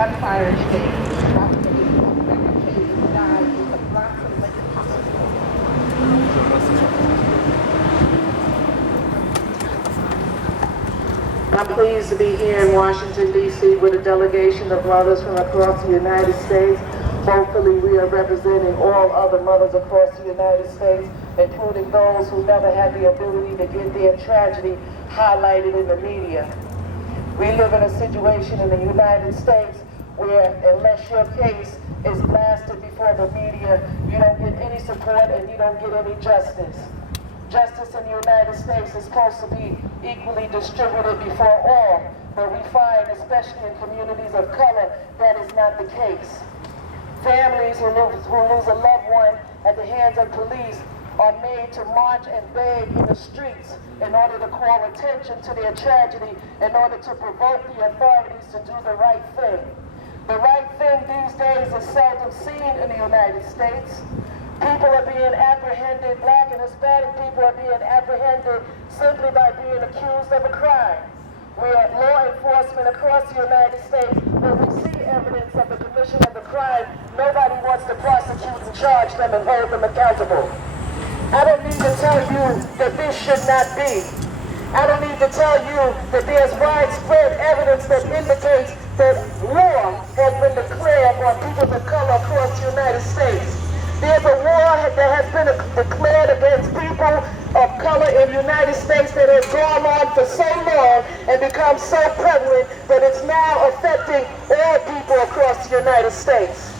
gunfire exchange. Died with approximately. I'm pleased to be here in Washington, D.C. with a delegation of mothers from across the United States. Hopefully we are representing all other mothers across the United States, including those who never had the ability to get their tragedy highlighted in the media. We live in a situation in the United States where unless your case is blasted before the media, you don't get any support and you don't get any justice. Justice in the United States is supposed to be equally distributed before all, but we find, especially in communities of color, that is not the case. Families who lose a loved one at the hands of police are made to march and beg in the streets in order to call attention to their tragedy, in order to provoke the authorities to do the right thing. The right thing these days is seldom seen in the United States. People are being apprehended, Black and Hispanic people are being apprehended simply by being accused of a crime. We have law enforcement across the United States, when we see evidence of the commission of a crime, nobody wants to prosecute and charge them and hold them accountable. I don't need to tell you that this should not be. I don't need to tell you that there's widespread evidence that indicates that war has been declared on people of color across the United States. There's a war that has been declared against people of color in the United States that has gone on for so long and become so prevalent that it's now affecting all people across the United States.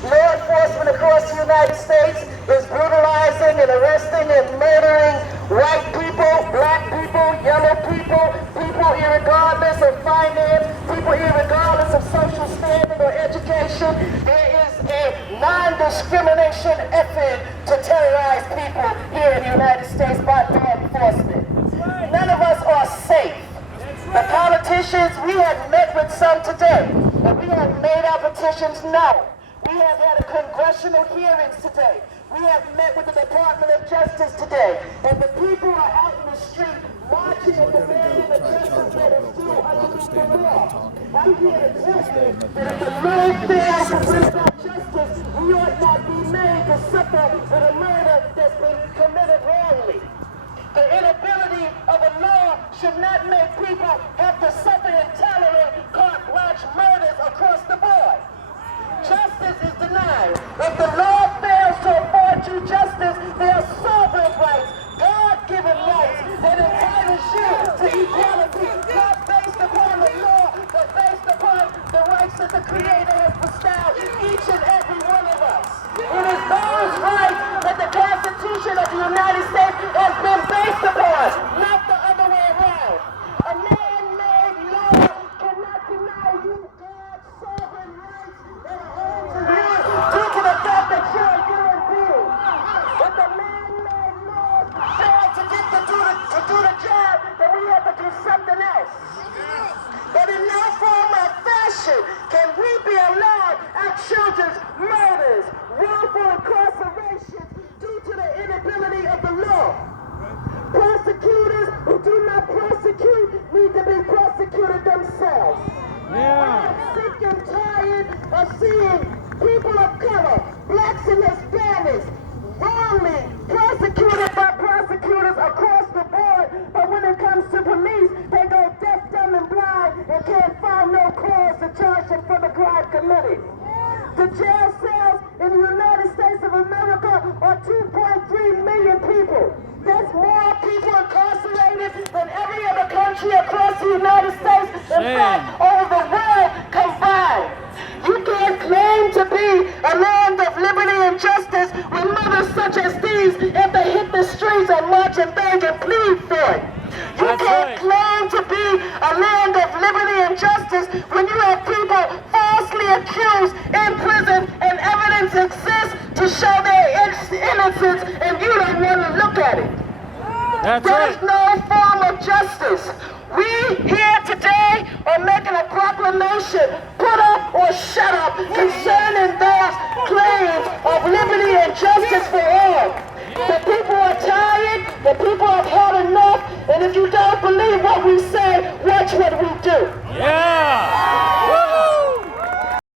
Law enforcement across the United States is brutalizing and arresting and murdering white people, Black people, yellow people, people irregardless of finance, people irregardless of social standing or education. There is a non-discrimination effort to terrorize people here in the United States by law enforcement. None of us are safe. The politicians, we have met with some today, and we have made our petitions known. We have had congressional hearings today. We have met with the Department of Justice today. And the people are out in the street marching and demanding the justice that is due under the law. I'm here to tell you that if the law fails to bring about justice, we ought not be made to suffer with a murder that's been committed wrongly. The inability of a law should not make people have to suffer and tolerate carte blanche murders across the board. Justice is denied. If the law fails to afford you justice, there are sovereign rights, God-given rights that entitles you to equality, not based upon the law, but based upon the rights that the Creator has bestowed each and every one of us. It is those rights that the Constitution of the United States has been based upon, not the other way around. A man-made law cannot deny you God's sovereign rights that are owed to you due to the fact that you're a human being. If the man-made laws fail to do the job, then we have to do something else. But in no form or fashion can we be allowed our children's murders, wrongful incarceration due to the inability of the law. Prosecutors who do not prosecute need to be prosecuted themselves. I'm sick and tired of seeing people of color, Blacks and Hispanics, wrongly prosecuted by prosecutors across the board, but when it comes to police, they go deaf, dumb, and blind and can't find no cause to charge them for the crime committed. The jail cells in the United States of America are 2.3 million people. That's more people incarcerated than every other country across the United States, in fact, over the world combined. You can't claim to be a land of liberty and justice when mothers such as these have to hit the streets and march and beg and plead for it. You can't claim to be a land of liberty and justice when you have people falsely accused in prison and evidence exists to show their innocence and you don't want to look at it. There's no form of justice. We here today are making a proclamation, put up or shut up, concerning those claims of liberty and justice for all. The people are tired, the people have had enough, and if you don't believe what we say, watch what we do. Yeah!